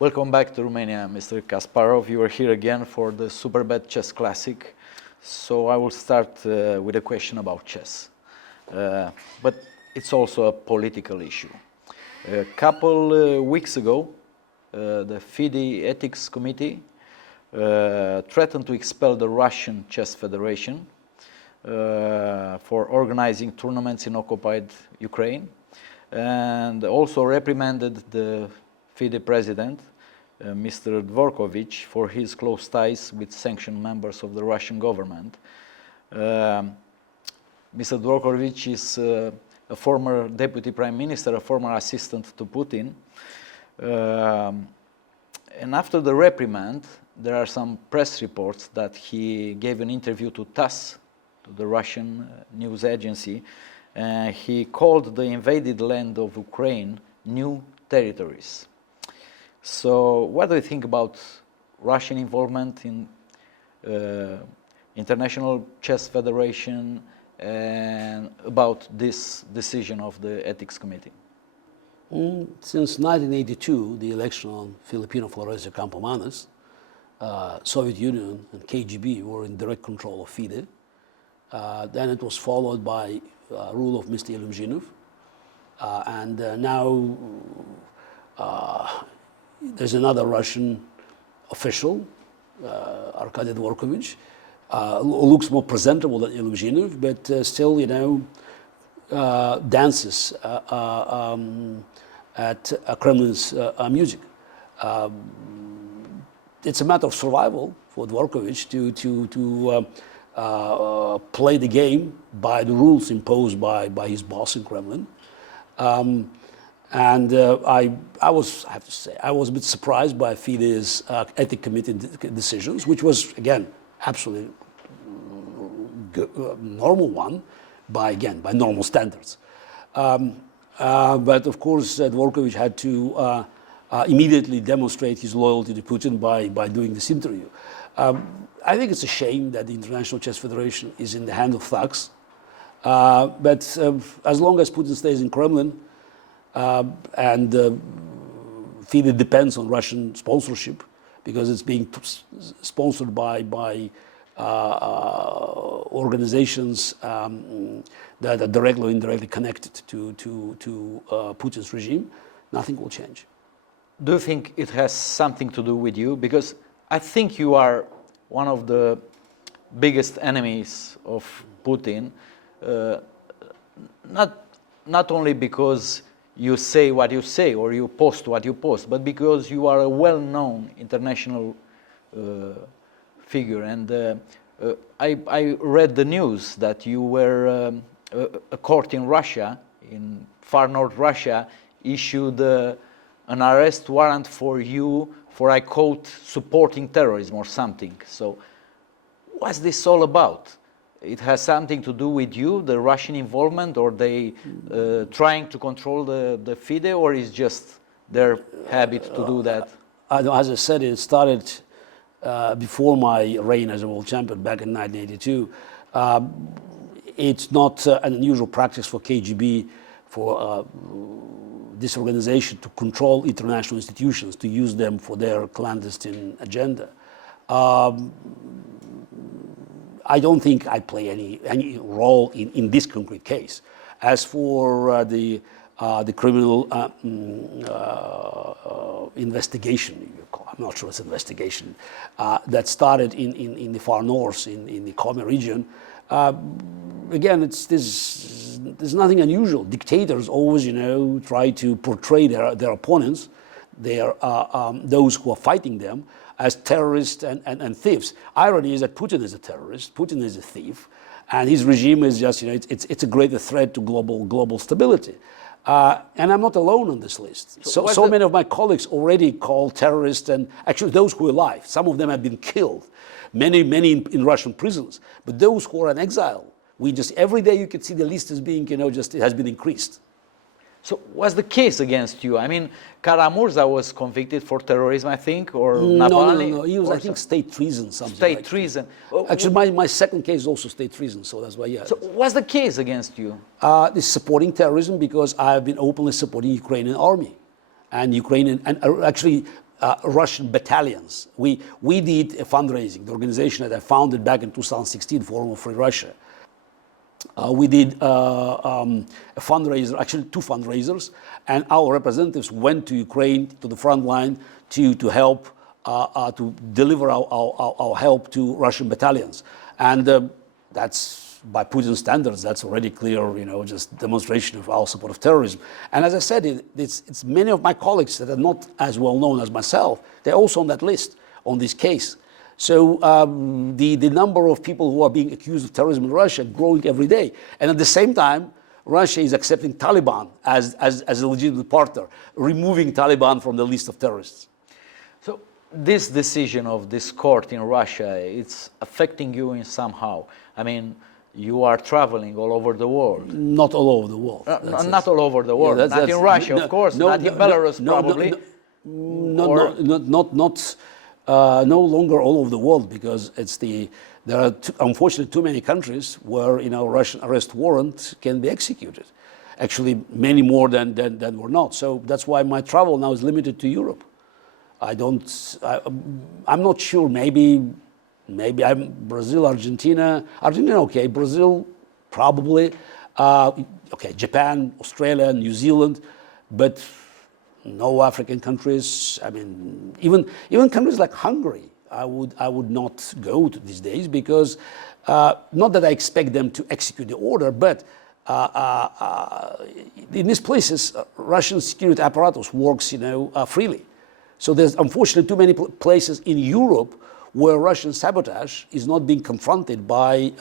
Welcome back to Romania, Mr. Kasparov. You are here again for the Superbet Chess Classic. So I will start with a question about chess. But it's also a political issue. A couple weeks ago, the FIDE Ethics Committee threatened to expel the Russian Chess Federation for organizing tournaments in occupied Ukraine, and also reprimanded the FIDE president, Mr. Dvorkovich, for his close ties with sanctioned members of the Russian government. Mr. Dvorkovich is a former deputy prime minister, a former assistant to Putin. And after the reprimand, there are some press reports that he gave an interview to TASS, to the Russian news agency. He called the invaded land of Ukraine new territories. So what do you think about Russian involvement in International Chess Federation and about this decision of the Ethics Committee? Since 1982, the election on Filipino Floresio Campomanes, Soviet Union and KGB were in direct control of FIDE. Then it was followed by rule of Mr. Ilumzhinov. And now there's another Russian official, Arkady Dvorkovich, who looks more presentable than Ilumzhinov, but still, dances at Kremlin's music. It's a matter of survival for Dvorkovich to play the game by the rules imposed by his boss in Kremlin. And I have to say, I was a bit surprised by FIDE's ethics committee decisions, which was, again, absolutely normal one by normal standards. But of course, Dvorkovich had to immediately demonstrate his loyalty to Putin by doing this interview. I think it's a shame that the International Chess Federation is in the hand of thugs. But as long as Putin stays in Kremlin, and FIDE depends on Russian sponsorship because it's being sponsored by organizations that are directly or indirectly connected to Putin's regime. Nothing will change. Do you think it has something to do with you? Because I think you are one of the biggest enemies of Putin, not only because you say what you say or you post what you post, but because you are a well-known international figure. And I read the news that you were, a court in Russia, in far north Russia, issued an arrest warrant for you for, I quote, supporting terrorism or something. So what's this all about? It has something to do with you, the Russian involvement, or they trying to control the FIDE, or is just their habit to do that? As I said, it started before my reign as a world champion back in 1982. It's not an unusual practice for KGB, for this organization to control international institutions, to use them for their clandestine agenda. I don't think I play any role in this concrete case. As for the criminal investigation, I'm not sure it's an investigation, that started in the far north, in the Komi region, again, there's nothing unusual. Dictators always, try to portray their opponents, those who are fighting them, as terrorists and thieves. Irony is that Putin is a terrorist, Putin is a thief, and his regime is just, it's a greater threat to global stability. And I'm not alone on this list. So many of my colleagues already call terrorists, and actually those who are alive, some of them have been killed, many in Russian prisons, but those who are in exile, every day you can see the list as being, it has been increased. So what's the case against you? I mean, Kara-Murza was convicted for terrorism, I think, or Navalny? No. He was, I think, state treason, something State treason. Actually, my second case is also state treason, so that's why, yeah. So what's the case against you? It's supporting terrorism because I have been openly supporting Ukrainian army. And actually, Russian battalions. We did a fundraising, the organization that I founded back in 2016, Forum of Free Russia. We did a fundraiser, actually 2 fundraisers, and our representatives went to Ukraine, to the front line, to help, to deliver our help to Russian battalions. And that's, by Putin's standards, that's already clear, just demonstration of our support of terrorism. And as I said, it's many of my colleagues that are not as well known as myself, they're also on that list, on this case. So the number of people who are being accused of terrorism in Russia growing every day. And at the same time, Russia is accepting Taliban as a legitimate partner, removing Taliban from the list of terrorists. So this decision of this court in Russia, it's affecting you in somehow. I mean, you are traveling all over the world. Not all over the world. Not all over the world. Not in Russia, of course. Not in Belarus, probably. No longer all over the world, because there are unfortunately too many countries where Russian arrest warrant can be executed. Actually, many more than were not. So that's why my travel now is limited to Europe. I'm not sure. Maybe I'm Brazil, Argentina, okay. Brazil, probably. Okay, Japan, Australia, New Zealand, but no African countries. I mean, even countries like Hungary, I would not go to these days, because not that I expect them to execute the order, but in these places, Russian security apparatus works, freely. So there's unfortunately too many places in Europe where Russian sabotage is not being confronted by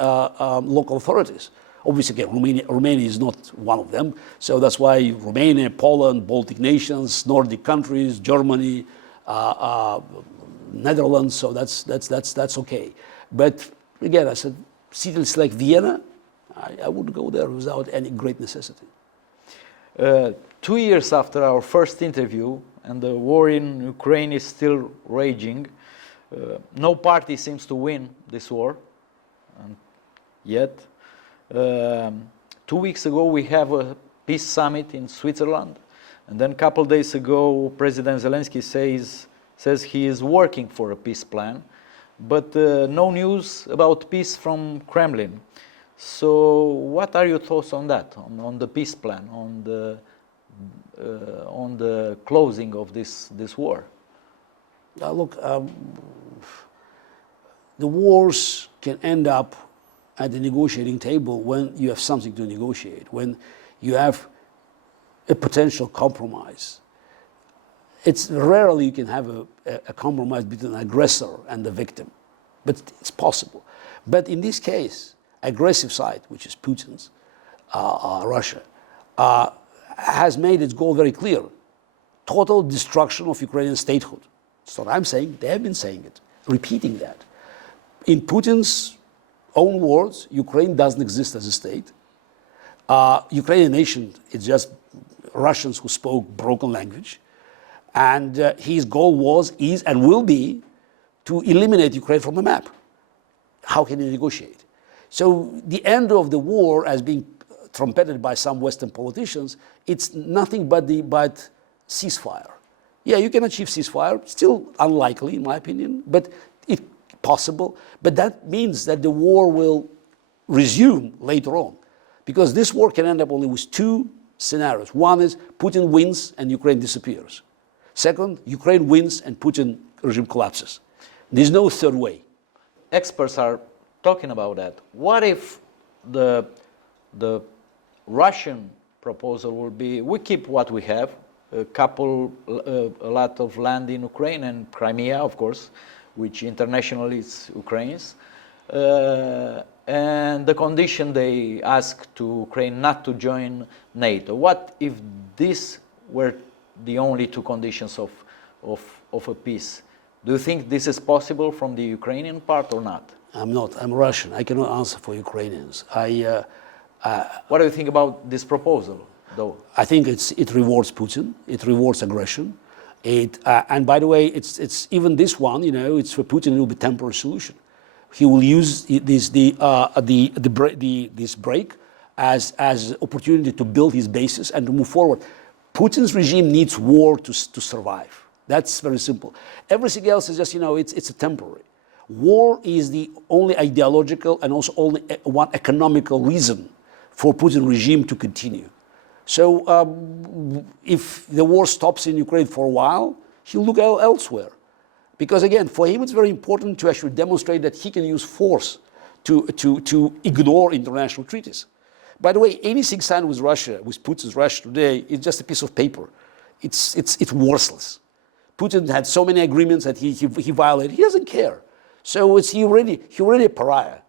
local authorities. Obviously, again, Romania is not one of them. So that's why Romania, Poland, Baltic nations, Nordic countries, Germany, Netherlands. So that's okay. But again, I said, cities like Vienna, I would go there without any great necessity. 2 years after our first interview, and the war in Ukraine is still raging, no party seems to win this war yet. 2 weeks ago, we have a peace summit in Switzerland, and then a couple of days ago, President Zelensky says he is working for a peace plan, but no news about peace from Kremlin. So, what are your thoughts on that, on the peace plan, on the closing of this war? Look, the wars can end up at the negotiating table when you have something to negotiate, when you have a potential compromise. It's rarely you can have a compromise between an aggressor and the victim, but it's possible. But in this case, aggressive side, which is Putin's, Russia, has made its goal very clear: total destruction of Ukrainian statehood. That's what I'm saying. They have been saying it, repeating that. In Putin's own words, Ukraine doesn't exist as a state. Ukrainian nation is just Russians who spoke broken language. And his goal was, is, and will be to eliminate Ukraine from the map. How can he negotiate? So the end of the war, as being trumpeted by some Western politicians, it's nothing but ceasefire. Yeah, you can achieve ceasefire, still unlikely in my opinion, but it's possible. But that means that the war will resume later on, because this war can end up only with 2 scenarios. One is Putin wins and Ukraine disappears. Second, Ukraine wins and Putin regime collapses. There's no third way. Experts are talking about that. What if the Russian proposal will be, we keep what we have, a lot of land in Ukraine and Crimea, of course, which internationally is Ukraine's, and the condition they ask to Ukraine not to join NATO. What if these were the only 2 conditions of a peace? Do you think this is possible from the Ukrainian part or not? I'm not. I'm Russian. I cannot answer for Ukrainians. What do you think about this proposal, though? I think it rewards Putin. It rewards aggression. And by the way, it's even this one. It's for Putin. It will be a temporary solution. He will use this break as opportunity to build his bases and to move forward. Putin's regime needs war to survive. That's very simple. Everything else is just, it's a temporary. War is the only ideological and also only one economical reason for Putin regime to continue. So if the war stops in Ukraine for a while, he'll look elsewhere. Because again, for him it's very important to actually demonstrate that he can use force to ignore international treaties. By the way, anything signed with Russia, with Putin's Russia today, is just a piece of paper. It's worthless. Putin had so many agreements that he violated. He doesn't care. So he already a pariah.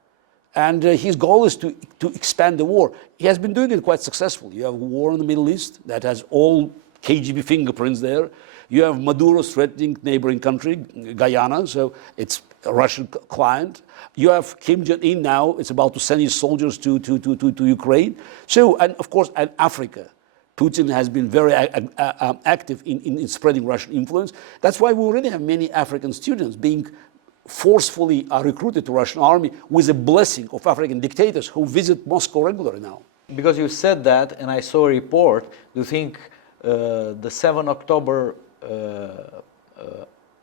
And his goal is to expand the war. He has been doing it quite successfully. You have a war in the Middle East that has all KGB fingerprints there. You have Maduro threatening neighboring country, Guyana, so it's a Russian client. You have Kim Jong-un now, it's about to send his soldiers to Ukraine. So, and of course, and Africa. Putin has been very active in spreading Russian influence. That's why we already have many African students being forcefully recruited to Russian army with the blessing of African dictators who visit Moscow regularly now. Because you said that, and I saw a report, do you think the 7 October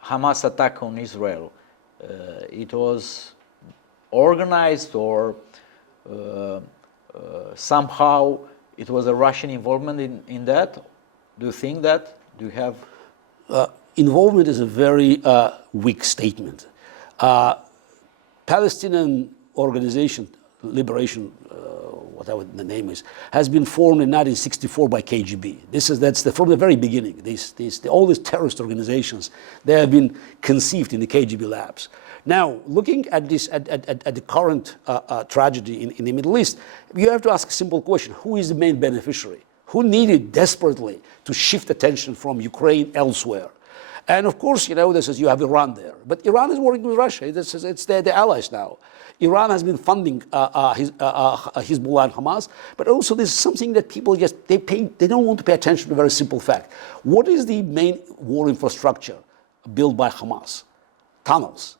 Hamas attack on Israel, it was organized or somehow it was a Russian involvement in that? Do you think that? Do you have? Involvement is a very weak statement. Palestinian organization, Liberation, whatever the name is, has been formed in 1964 by KGB. From the very beginning. All these terrorist organizations, they have been conceived in the KGB labs. Now, looking at this, at the current tragedy in the Middle East, you have to ask a simple question: who is the main beneficiary? Who needed desperately to shift attention from Ukraine elsewhere? And of course, you have Iran there. But Iran is working with Russia. It's the allies now. Iran has been funding Hezbollah and Hamas. But also there's something that people they don't want to pay attention to a very simple fact. What is the main war infrastructure built by Hamas? Tunnels.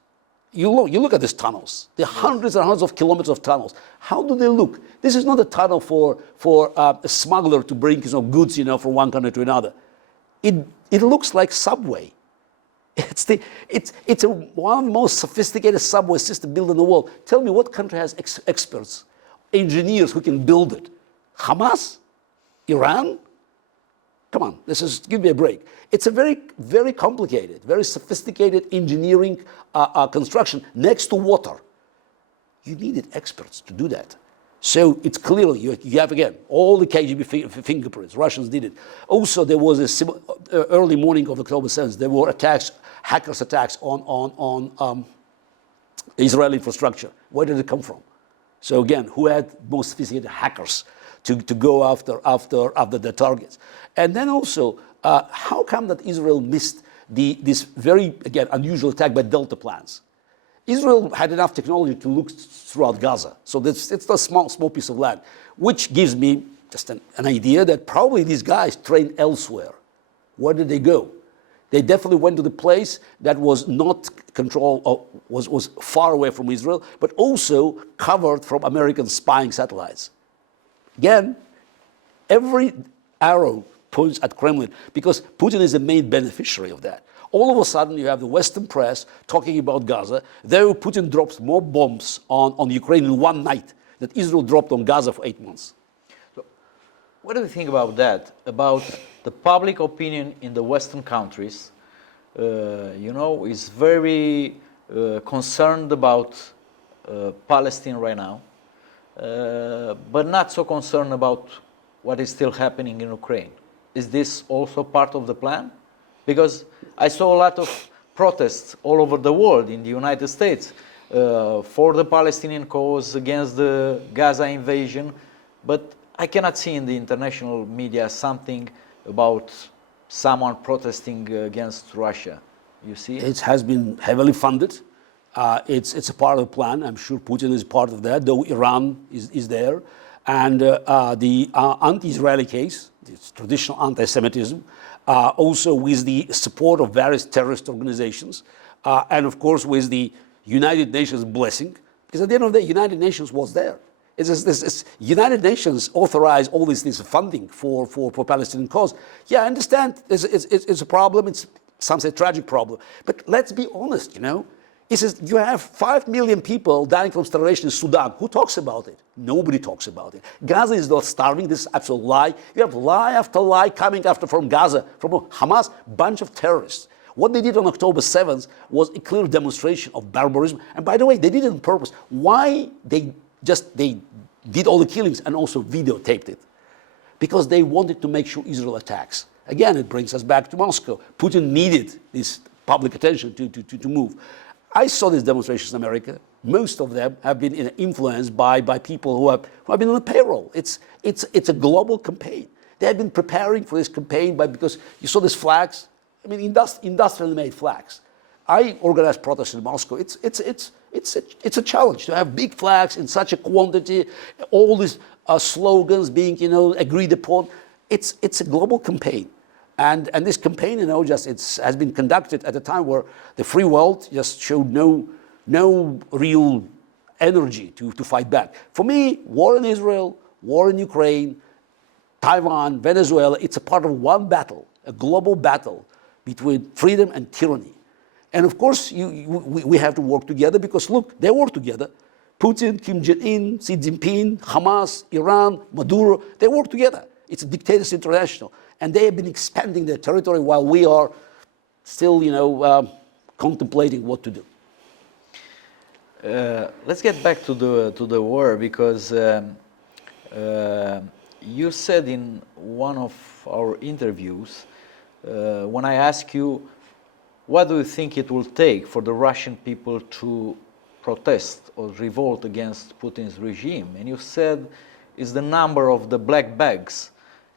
You look at these tunnels. There are hundreds and hundreds of kilometers of tunnels. How do they look? This is not a tunnel for a smuggler to bring goods from one country to another. It looks like subway. It's one of the most sophisticated subway systems built in the world. Tell me what country has experts, engineers who can build it? Hamas? Iran? Come on, give me a break. It's a very, very complicated, very sophisticated engineering construction next to water. You needed experts to do that. So it's clearly, you have again, all the KGB fingerprints, Russians did it. Also, there was early morning of October 7th, there were hackers attacks on Israeli infrastructure. Where did it come from? So again, who had most sophisticated hackers to go after the targets? And then also, how come that Israel missed this very, again, unusual attack by Delta planes? Israel had enough technology to look throughout Gaza. So it's a small piece of land, which gives me just an idea that probably these guys trained elsewhere. Where did they go? They definitely went to the place that was not controlled, or was far away from Israel, but also covered from American spying satellites. Again, every arrow points at Kremlin because Putin is the main beneficiary of that. All of a sudden, you have the Western press talking about Gaza. There, Putin drops more bombs on Ukraine in one night than Israel dropped on Gaza for 8 months. So, what do you think about that? About the public opinion in the Western countries, is very concerned about Palestine right now, but not so concerned about what is still happening in Ukraine. Is this also part of the plan? Because I saw a lot of protests all over the world, in the United States, for the Palestinian cause, against the Gaza invasion, but I cannot see in the international media something about someone protesting against Russia. You see? It has been heavily funded. It's a part of the plan. I'm sure Putin is part of that, though Iran is there. And the anti-Israeli case, it's traditional anti-Semitism, also with the support of various terrorist organizations, and of course with the United Nations blessing, because at the end of the day, United Nations was there. United Nations authorized all this funding for Palestinian cause. Yeah, I understand it's a problem. some say tragic problem. But let's be honest, you know. He says, you have 5 million people dying from starvation in Sudan. Who talks about it? Nobody talks about it. Gaza is not starving. This is absolute lie. You have lie after lie coming after from Gaza, from Hamas, bunch of terrorists. What they did on October 7th was a clear demonstration of barbarism. And by the way, they did it on purpose. Why they did all the killings and also videotaped it? Because they wanted to make sure Israel attacks. Again, it brings us back to Moscow. Putin needed this public attention to move. I saw these demonstrations in America. Most of them have been influenced by people who have been on the payroll. It's a global campaign. They have been preparing for this campaign because you saw these flags. I mean, industrially made flags. I organized protests in Moscow. It's a challenge to have big flags in such a quantity. All these slogans being agreed upon. It's a global campaign. And this campaign, has been conducted at a time where the free world just showed no real energy to fight back. For me, war in Israel, war in Ukraine, Taiwan, Venezuela, it's a part of one battle, a global battle between freedom and tyranny. And of course, we have to work together because look, they work together. Putin, Kim Jong-un, Xi Jinping, Hamas, Iran, Maduro, they work together. It's a dictators international. And they have been expanding their territory while we are still, contemplating what to do. Let's get back to the war because you said in one of our interviews, when I asked you, what do you think it will take for the Russian people to protest or revolt against Putin's regime? And you said it's the number of the black bags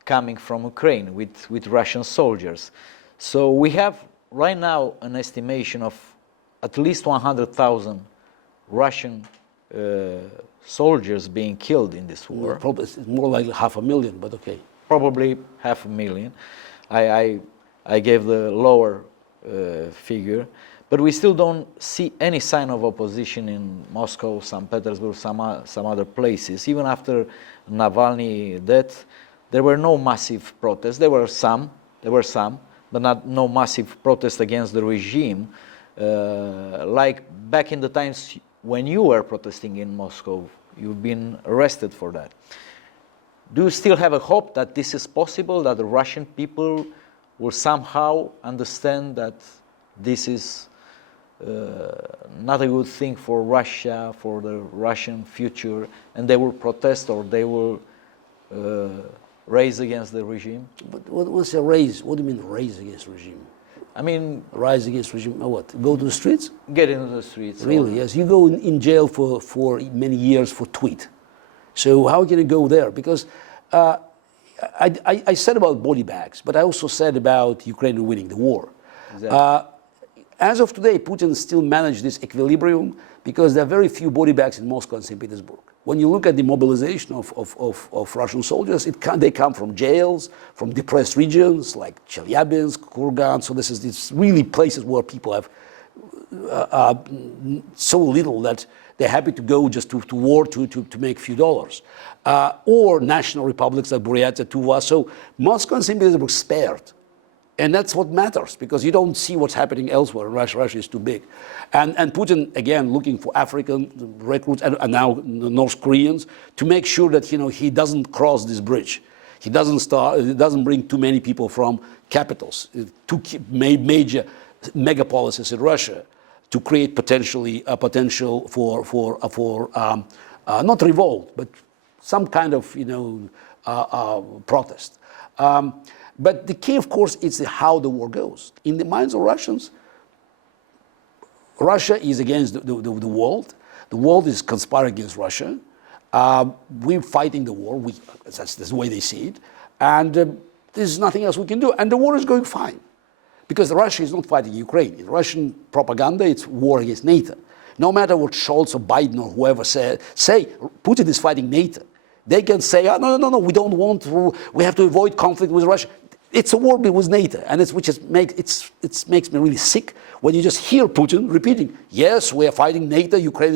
coming from Ukraine with Russian soldiers. So we have right now an estimation of at least 100,000 Russian soldiers being killed in this war. Probably it's more like 500,000, but okay. Probably 500,000. I gave the lower figure, but we still don't see any sign of opposition in Moscow, St. Petersburg, some other places. Even after Navalny death, there were no massive protests. There were some, but no massive protests against the regime, like back in the times when you were protesting in Moscow. You've been arrested for that. Do you still have a hope that this is possible, that the Russian people will somehow understand that this is not a good thing for Russia, for the Russian future, and they will protest or they will raise against the regime? But what's a raise? What do you mean raise against the regime? I mean, rise against regime. What? Go to the streets? Get into the streets. Really? Yes. You go in jail for many years for tweet. So how can you go there? Because I said about body bags, but I also said about Ukraine winning the war. Exactly. As of today, Putin still managed this equilibrium because there are very few body bags in Moscow and St. Petersburg. When you look at the mobilization of Russian soldiers, they come from jails, from depressed regions like Chelyabinsk, Kurgan. So it's really places where people have so little that they're happy to go just to war to make a few dollars. Or national republics like Buryatia, Tuva. So Moscow and St. Petersburg spared. And that's what matters, because you don't see what's happening elsewhere. Russia is too big. And Putin, again, looking for African recruits and now North Koreans to make sure that he doesn't cross this bridge. He doesn't bring too many people from capitals, two major megapolises in Russia, to create potentially a potential for not revolt, but some kind of protest. But the key, of course, is how the war goes. In the minds of Russians, Russia is against the world. The world is conspiring against Russia. We're fighting the war. That's the way they see it. And there's nothing else we can do. And the war is going fine. Because Russia is not fighting Ukraine. In Russian propaganda, it's war against NATO. No matter what Scholz or Biden or whoever say Putin is fighting NATO. They can say, no, we don't want to, we have to avoid conflict with Russia. It's a war with NATO, and it makes me really sick when you just hear Putin repeating, yes, we are fighting NATO, Ukraine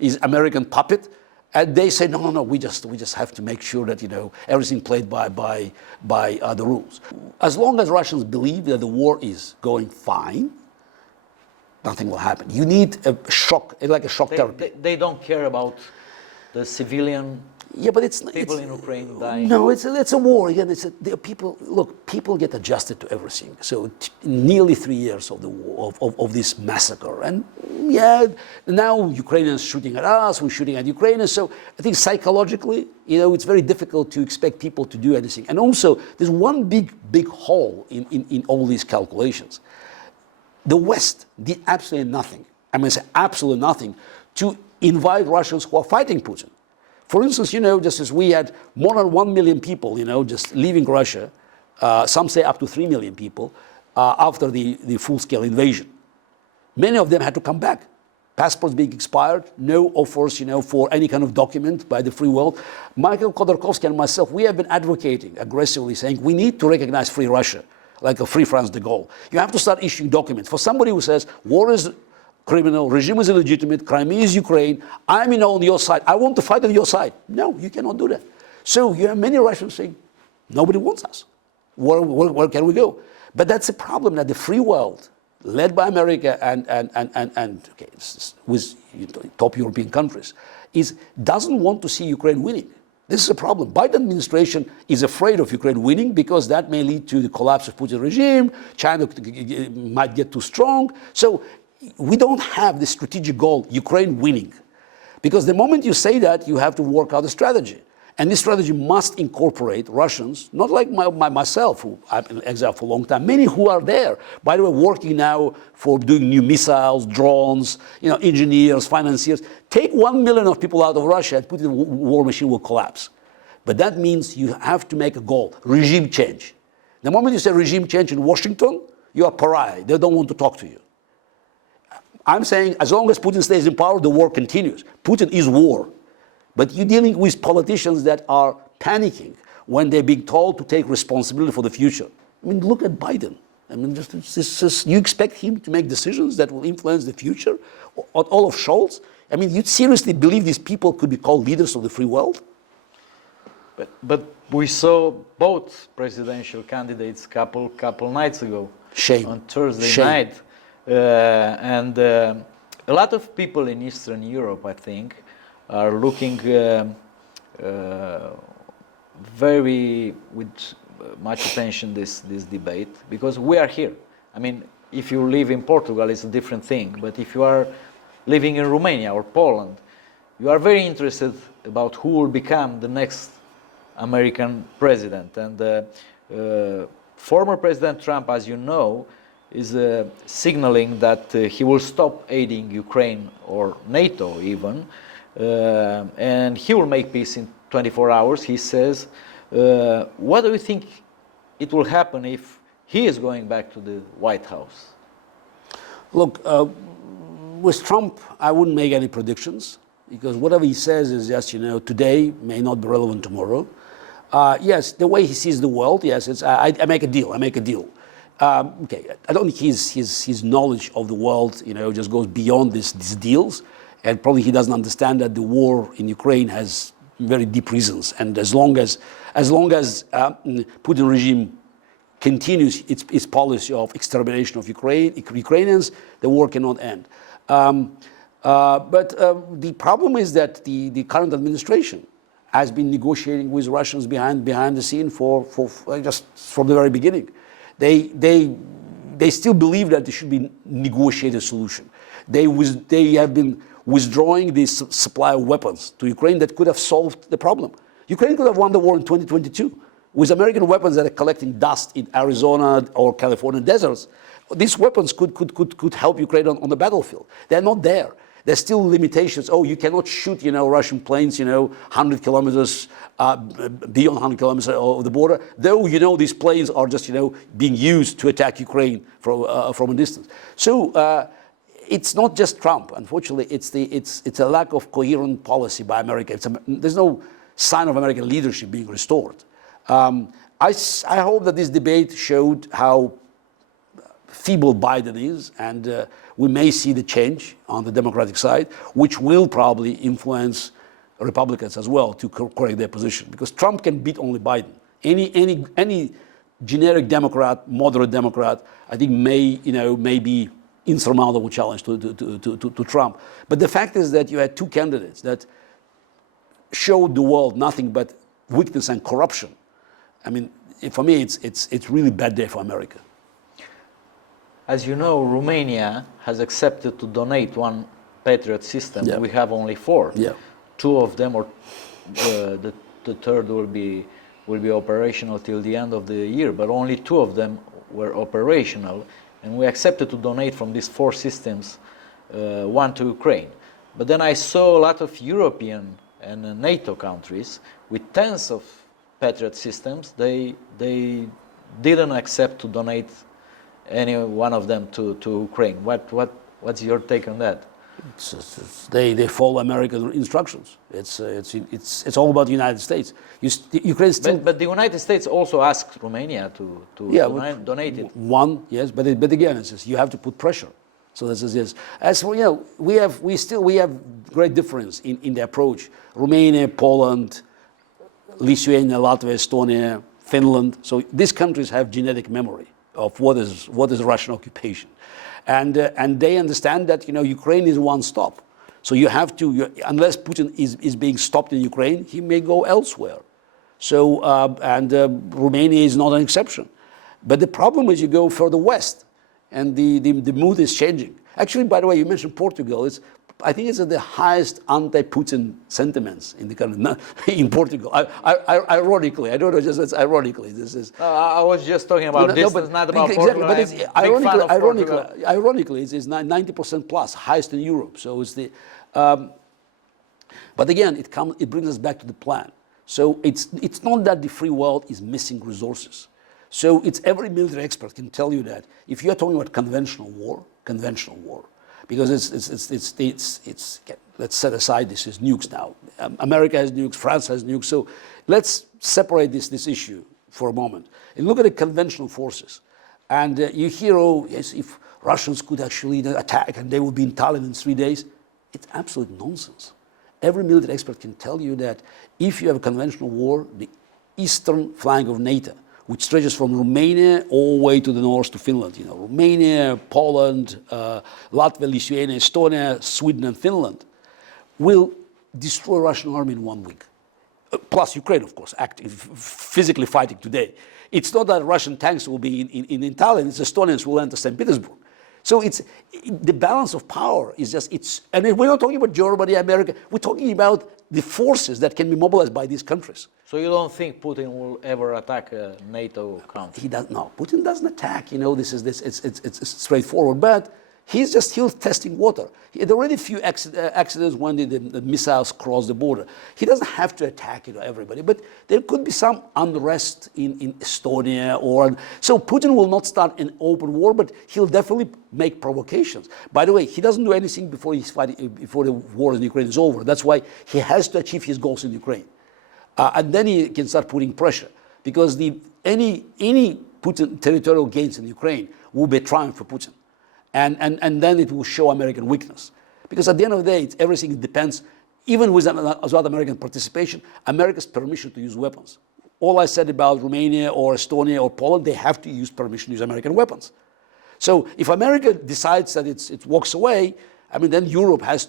is American puppet, And they say, no, we just have to make sure that, everything played by the rules. As long as Russians believe that the war is going fine, nothing will happen. You need a shock, like a shock therapy. They don't care about the civilian people in Ukraine dying. No, it's a war. Again, people get adjusted to everything. So nearly 3 years of the war, of this massacre. And now Ukrainians shooting at us, we're shooting at Ukrainians. So I think psychologically, it's very difficult to expect people to do anything. And also, there's one big hole in all these calculations. The West did absolutely nothing. I mean, say absolutely nothing to invite Russians who are fighting Putin. For instance, just as we had more than 1 million people, just leaving Russia, some say up to 3 million people, after the full-scale invasion. Many of them had to come back. Passports being expired, no offers, for any kind of document by the free world. Michael Khodorkovsky and myself, we have been advocating aggressively, saying we need to recognize free Russia, like a free France de Gaulle. You have to start issuing documents. For somebody who says war is criminal, regime is illegitimate, Crimea is Ukraine, I'm on your side, I want to fight on your side. No, you cannot do that. So you have many Russians saying, nobody wants us. Where can we go? But that's a problem that the free world, led by America and with top European countries, doesn't want to see Ukraine winning. This is a problem. Biden administration is afraid of Ukraine winning because that may lead to the collapse of Putin's regime. China might get too strong. So we don't have the strategic goal, Ukraine winning. Because the moment you say that, you have to work out a strategy. And this strategy must incorporate Russians, not like myself, who I've been in exile for a long time, many who are there, by the way, working now for doing new missiles, drones, engineers, financiers. Take 1 million of people out of Russia and Putin's war machine will collapse. But that means you have to make a goal, regime change. The moment you say regime change in Washington, you are pariah. They don't want to talk to you. I'm saying as long as Putin stays in power, the war continues. Putin is war. But you're dealing with politicians that are panicking when they're being told to take responsibility for the future. I mean, look at Biden. I mean, you expect him to make decisions that will influence the future? Or Olaf Scholz? I mean, you seriously believe these people could be called leaders of the free world? But we saw both presidential candidates couple nights ago. Shame. On Thursday night. And a lot of people in Eastern Europe, I think, are looking very with much attention this debate, because we are here. I mean, if you live in Portugal, it's a different thing. But if you are living in Romania or Poland, you are very interested about who will become the next American president. And former President Trump, as you know, is signaling that he will stop aiding Ukraine or NATO even, and he will make peace in 24 hours, he says. What do you think it will happen if he is going back to the White House? Look, with Trump, I wouldn't make any predictions, because whatever he says is just, today may not be relevant tomorrow. Yes, the way he sees the world, yes, I make a deal. Okay, I don't think his knowledge of the world, just goes beyond these deals, and probably he doesn't understand that the war in Ukraine has very deep reasons. And as long as Putin regime continues its policy of extermination of Ukrainians, the war cannot end. But the problem is that the current administration has been negotiating with Russians behind the scene for just from the very beginning. They still believe that there should be negotiated solution. They have been withdrawing the supply of weapons to Ukraine that could have solved the problem. Ukraine could have won the war in 2022 with American weapons that are collecting dust in Arizona or California deserts. These weapons could help Ukraine on the battlefield. They're not there. There's still limitations. Oh, you cannot shoot, Russian planes, 100 kilometers beyond 100 kilometers of the border. Though, these planes are just, being used to attack Ukraine from a distance. So it's not just Trump. Unfortunately, it's a lack of coherent policy by America. There's no sign of American leadership being restored. I hope that this debate showed how feeble Biden is, and we may see the change on the Democratic side, which will probably influence Republicans as well to correct their position, because Trump can beat only Biden. Any generic Democrat, moderate Democrat, I think may be insurmountable challenge to Trump. But the fact is that you had two candidates that showed the world nothing but weakness and corruption. I mean, for me, it's really bad day for America. As you know, Romania has accepted to donate one Patriot system. Yeah. We have only 4. Yeah. 2 of them, or the third will be operational till the end of the year. But only 2 of them were operational, and we accepted to donate from these 4 systems, 1 to Ukraine. But then I saw a lot of European and NATO countries with tens of Patriot systems. They didn't accept to donate any one of them to Ukraine. What's your take on that? They follow American instructions. It's all about the United States. Ukraine still. But the United States also asked Romania to donate it. One, yes, but again, it's just, you have to put pressure. So this is yes. As for we have great difference in the approach. Romania, Poland, Lithuania, Latvia, Estonia, Finland. So these countries have genetic memory of what is Russian occupation, and they understand that Ukraine is one stop. So you have to, unless Putin is being stopped in Ukraine, he may go elsewhere. So Romania is not an exception. But the problem is you go further west, and the mood is changing. Actually, by the way, you mentioned Portugal. I think it's at the highest anti-Putin sentiments in the country, in Portugal. Ironically, I don't know, just ironically. This is. I was just talking about distance, not about exactly, Portugal. But ironically, it's 90% plus, highest in Europe. So it's the. But again, it brings us back to the plan. So it's not that the free world is missing resources. So it's every military expert can tell you that if you're talking about conventional war, because let's set aside this is nukes now. America has nukes, France has nukes. So let's separate this issue for a moment and look at the conventional forces. And you hear, oh yes, if Russians could actually attack and they will be in Tallinn in 3 days, it's absolute nonsense. Every military expert can tell you that if you have a conventional war, the eastern flank of NATO, which stretches from Romania all the way to the north to Finland. Romania, Poland, Latvia, Lithuania, Estonia, Sweden, and Finland will destroy Russian army in 1 week. Plus Ukraine, of course, physically fighting today. It's not that Russian tanks will be in Tallinn, it's Estonians will enter St. Petersburg. So the balance of power is and we're not talking about Germany, America, we're talking about the forces that can be mobilized by these countries. So you don't think Putin will ever attack a NATO country? He does no. Putin doesn't attack. It's straightforward. But he's testing water. He had already a few accidents when the missiles crossed the border. He doesn't have to attack everybody. But there could be some unrest in Estonia so Putin will not start an open war, but he'll definitely make provocations. By the way, he doesn't do anything before before the war in Ukraine is over. That's why he has to achieve his goals in Ukraine. And then he can start putting pressure, because any Putin territorial gains in Ukraine will be a triumph for Putin, and then it will show American weakness, because at the end of the day, everything depends, even without American participation, America's permission to use weapons. All I said about Romania or Estonia or Poland, they have to use permission to use American weapons. So if America decides that it walks away, then Europe has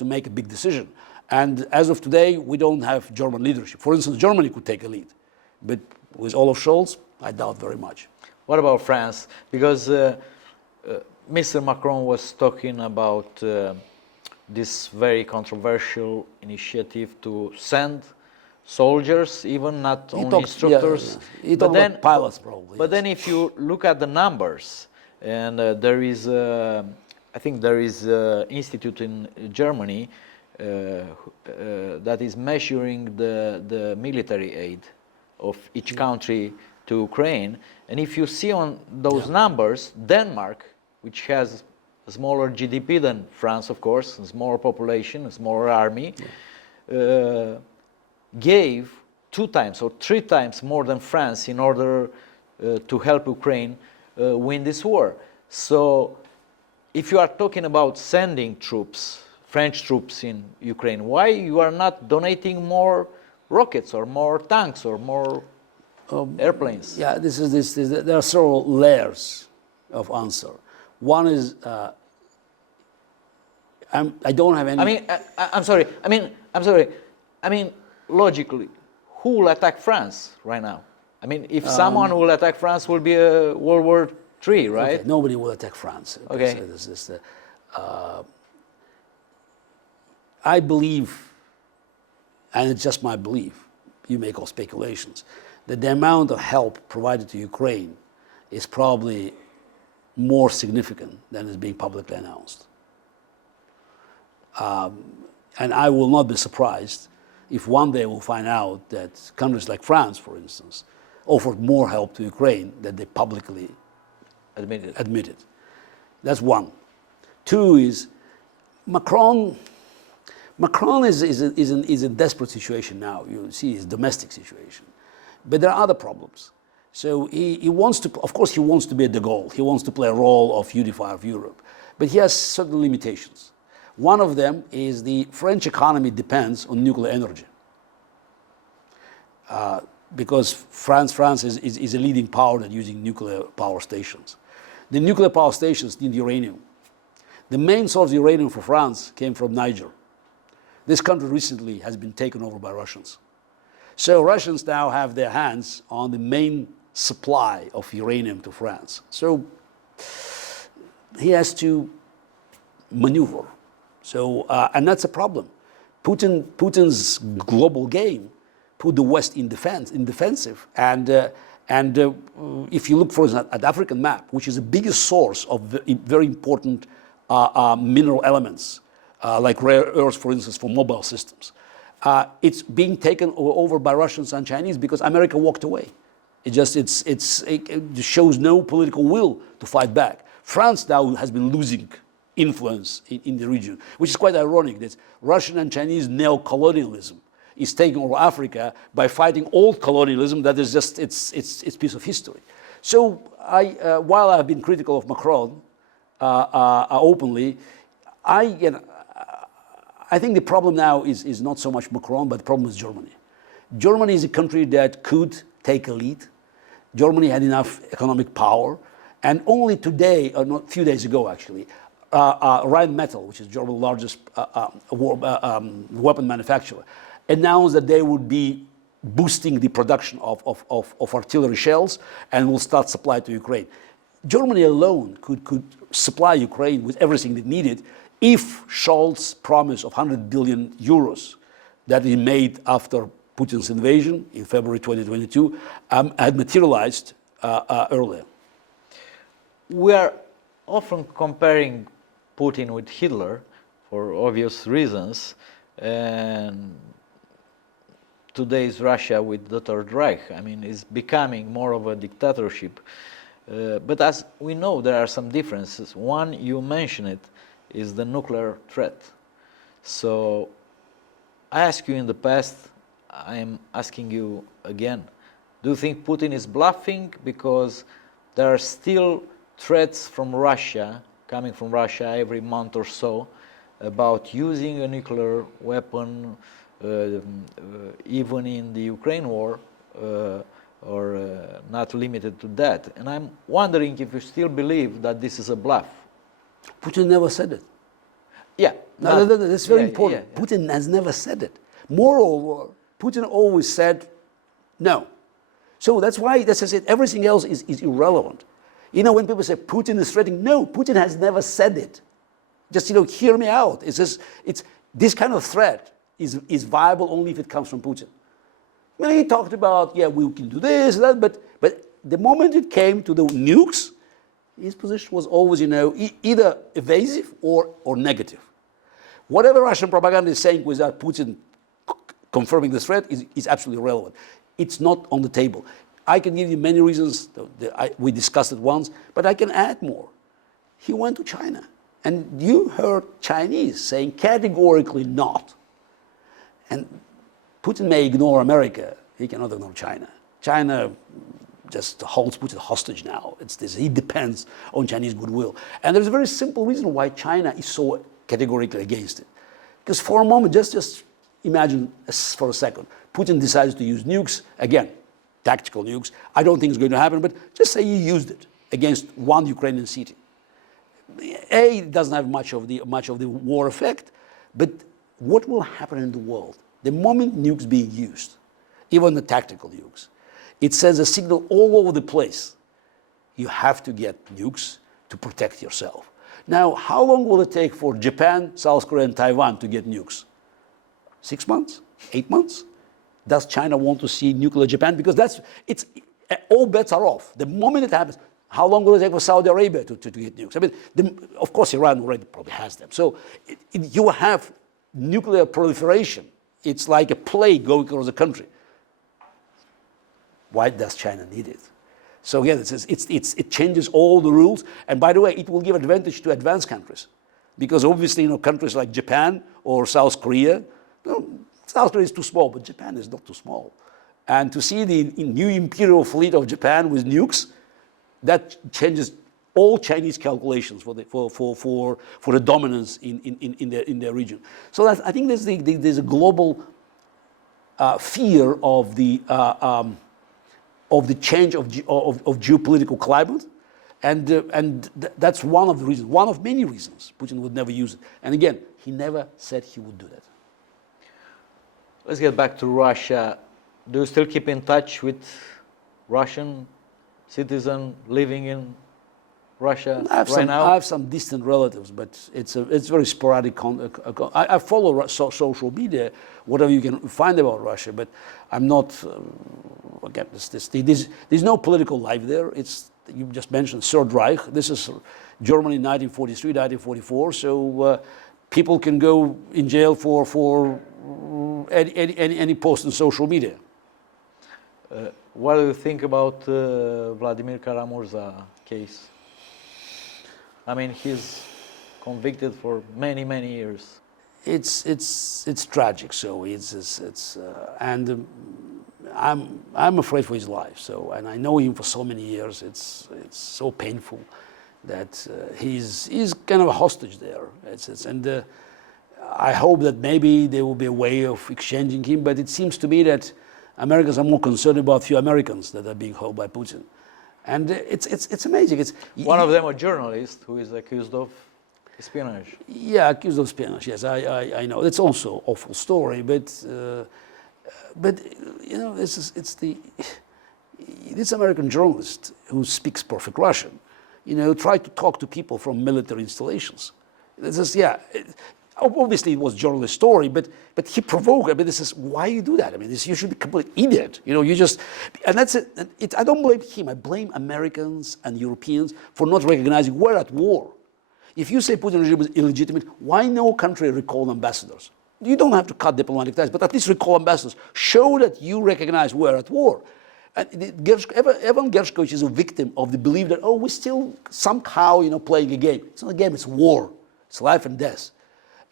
to make a big decision. And as of today, we don't have German leadership. For instance, Germany could take a lead. But with Olaf Scholz, I doubt very much. What about France? Because Mr. Macron was talking about this very controversial initiative to send soldiers, even not only instructors. Yeah. He talked about pilots, probably. But then if you look at the numbers, and there is, I think there is an institute in Germany that is measuring the military aid of each country to Ukraine. And if you see on those numbers, Denmark, which has a smaller GDP than France, of course, a smaller population, a smaller army, gave 2 times or 3 times more than France in order to help Ukraine win this war. So if you are talking about sending troops French troops in Ukraine? Why you are not donating more rockets or more tanks or more airplanes? Yeah, there are several layers of answer. One is, I don't have any... I mean, I'm sorry. I mean, logically, who will attack France right now? I mean, if someone will attack France, will be a World War III, right? Okay, nobody will attack France. Okay. I believe, and it's just my belief, you make all speculations, that the amount of help provided to Ukraine is probably more significant than is being publicly announced. And I will not be surprised if one day we'll find out that countries like France, for instance, offered more help to Ukraine than they publicly admitted. That's one. Two is Macron is a desperate situation now. You see his domestic situation. But there are other problems. So he wants to, of course, he wants to be a de Gaulle. He wants to play a role of unifier of Europe. But he has certain limitations. One of them is the French economy depends on nuclear energy. Because France is a leading power that using nuclear power stations. The nuclear power stations need uranium. The main source of uranium for France came from Niger. This country recently has been taken over by Russians. So Russians now have their hands on the main supply of uranium to France. So he has to maneuver. So, and that's a problem. Putin's global game put the West in defensive. And if you look, for example, at the African map, which is the biggest source of very important mineral elements, like rare earths, for instance, for mobile systems, it's being taken over by Russians and Chinese because America walked away. It just shows no political will to fight back. France now has been losing influence in the region, which is quite ironic that Russian and Chinese neo-colonialism is taking over Africa by fighting old colonialism that is just it's piece of history. So while I've been critical of Macron openly, I think the problem now is not so much Macron, but the problem is Germany. Germany is a country that could take a lead. Germany had enough economic power, and only today, or not a few days ago actually, Rheinmetall, which is Germany's largest weapon manufacturer, announced that they would be boosting the production of artillery shells and will start supply to Ukraine. Germany alone could supply Ukraine with everything it needed if Scholz's promise of 100 billion euros that he made after Putin's invasion in February 2022 had materialized earlier. We are often comparing Putin with Hitler for obvious reasons, and today's Russia with the Third Reich. I mean, it's becoming more of a dictatorship. But as we know, there are some differences. One, you mentioned it, is the nuclear threat. So I asked you in the past, I am asking you again, do you think Putin is bluffing because there are still threats from Russia, coming from Russia every month or so, about using a nuclear weapon even in the Ukraine war, or not limited to that? And I'm wondering if you still believe that this is a bluff. Putin never said it. Yeah. No, that's very important. Yeah. Putin has never said it. Moreover, Putin always said no. So that's why, as I said, everything else is irrelevant. You know, when people say Putin is threatening, no, Putin has never said it. Just, hear me out. It's just, this kind of threat is viable only if it comes from Putin. Well, he talked about, we can do this, that, but the moment it came to the nukes, his position was always, either evasive or negative. Whatever Russian propaganda is saying without Putin confirming the threat is absolutely irrelevant. It's not on the table. I can give you many reasons, we discussed it once, but I can add more. He went to China, and you heard Chinese saying categorically not. And Putin may ignore America, he cannot ignore China. China just holds Putin hostage now. He depends on Chinese goodwill. And there's a very simple reason why China is so categorically against it. Because for a moment, just imagine for a second, Putin decides to use nukes, again, tactical nukes. I don't think it's going to happen, but just say he used it against one Ukrainian city. It doesn't have much of the war effect, but what will happen in the world? The moment nukes being used, even the tactical nukes, it sends a signal all over the place. You have to get nukes to protect yourself. Now, how long will it take for Japan, South Korea, and Taiwan to get nukes? 6 months? 8 months? Does China want to see nuclear Japan? Because all bets are off. The moment it happens, how long will it take for Saudi Arabia to get nukes? I mean, of course, Iran already probably has them. So you have nuclear proliferation. It's like a plague going across the country. Why does China need it? So again, it changes all the rules. And by the way, it will give advantage to advanced countries. Because obviously, countries like Japan or South Korea, South Korea is too small, but Japan is not too small. And to see the new imperial fleet of Japan with nukes, that changes all Chinese calculations for the dominance in their region. So I think there's a global fear of the change of geopolitical climate, and that's one of the reasons, one of many reasons Putin would never use it. And again, he never said he would do that. Let's get back to Russia. Do you still keep in touch with Russian citizen living in Russia right now? I have some distant relatives, but it's very sporadic. I follow social media, whatever you can find about Russia, but I'm not. Again, there's no political life there. You just mentioned Third Reich. This is Germany, 1943, 1944. So people can go in jail for any post on social media. What do you think about Vladimir Kara-Murza case? I mean, he's convicted for many, many years. It's tragic. So and I'm afraid for his life. So, and I know him for so many years. It's so painful that he's kind of a hostage there. And I hope that maybe there will be a way of exchanging him. But it seems to me that Americans are more concerned about a few Americans that are being held by Putin. And it's amazing. One of them a journalist who is accused of espionage. Yeah, accused of espionage. Yes, I know. It's also an awful story, but this American journalist who speaks perfect Russian, tried to talk to people from military installations. Obviously it was a journalist story, but he provoked. I mean, this is why you do that. I mean, you should be a complete idiot. And that's it. I don't blame him. I blame Americans and Europeans for not recognizing we're at war. If you say Putin regime is illegitimate, why no country recall ambassadors? You don't have to cut diplomatic ties, but at least recall ambassadors. Show that you recognize we're at war. And Evan Gershkovich is a victim of the belief that, we're still somehow, playing a game. It's not a game, it's war. It's life and death.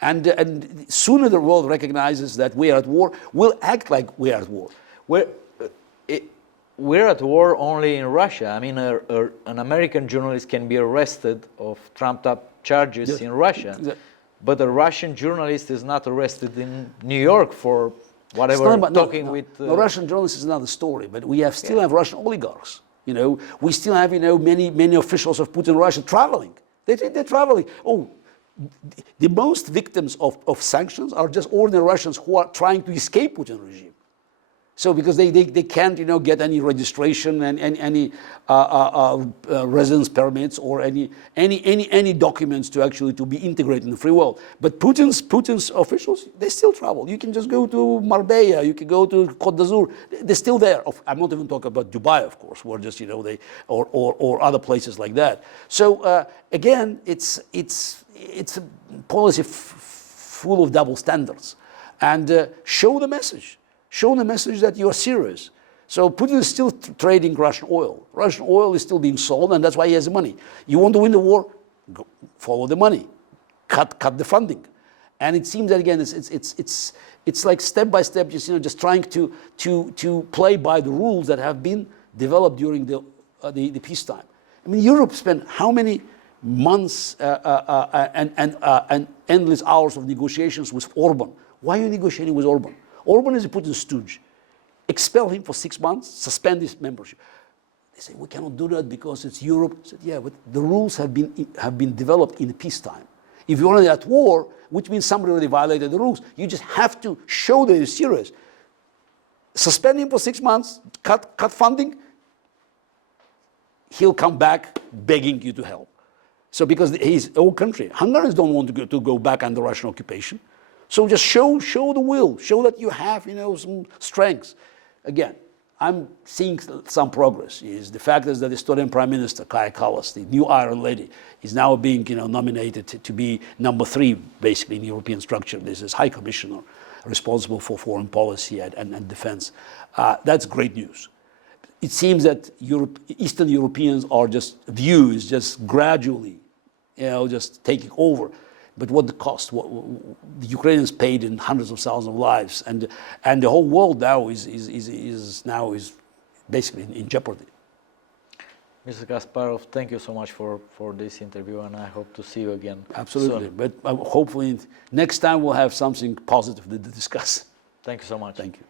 And sooner the world recognizes that we are at war, we'll act like we are at war. We're at war only in Russia. I mean, an American journalist can be arrested of trumped-up charges in Russia, but a Russian journalist is not arrested in New York for whatever with. The Russian journalist is another story, but we still have Russian oligarchs. We still have many officials of Putin Russia traveling. They're traveling. The most victims of sanctions are just ordinary Russians who are trying to escape Putin regime. So because they can't get any registration and any residence permits or any documents to actually to be integrated in the free world. But Putin's officials, they still travel. You can just go to Marbella, you can go to Côte d'Azur. They're still there. I'm not even talking about Dubai, of course, where just or other places like that. So again, it's a policy full of double standards, and show the message. Show the message that you are serious. So Putin is still trading Russian oil. Russian oil is still being sold, and that's why he has the money. You want to win the war? Follow the money. Cut the funding. And it seems that again, it's like step by step, just trying to play by the rules that have been developed during the peacetime. I mean, Europe spent how many months and endless hours of negotiations with Orban. Why are you negotiating with Orban? Orban is a Putin stooge. Expel him for 6 months, suspend his membership. They say, we cannot do that because it's Europe. I said, yeah, but the rules have been developed in peacetime. If you're already at war, which means somebody already violated the rules, you just have to show that you're serious. Suspend him for 6 months, cut funding, he'll come back begging you to help. So because his own country, Hungarians don't want to go back under Russian occupation. So just show the will, show that you have, some strengths. Again, I'm seeing some progress. The fact is that the Estonian Prime Minister, Kaja Kallas, the new Iron Lady, is now being nominated to be number 3, basically, in the European structure. This is High Commissioner responsible for foreign policy and defense. That's great news. It seems that Eastern Europeans are just gradually, just taking over. But what the cost? The Ukrainians paid in hundreds of thousands of lives, and the whole world now is basically in jeopardy. Mr. Kasparov, thank you so much for this interview, and I hope to see you again. Absolutely, soon. but hopefully next time we'll have something positive to discuss. Thank you so much. Thank you.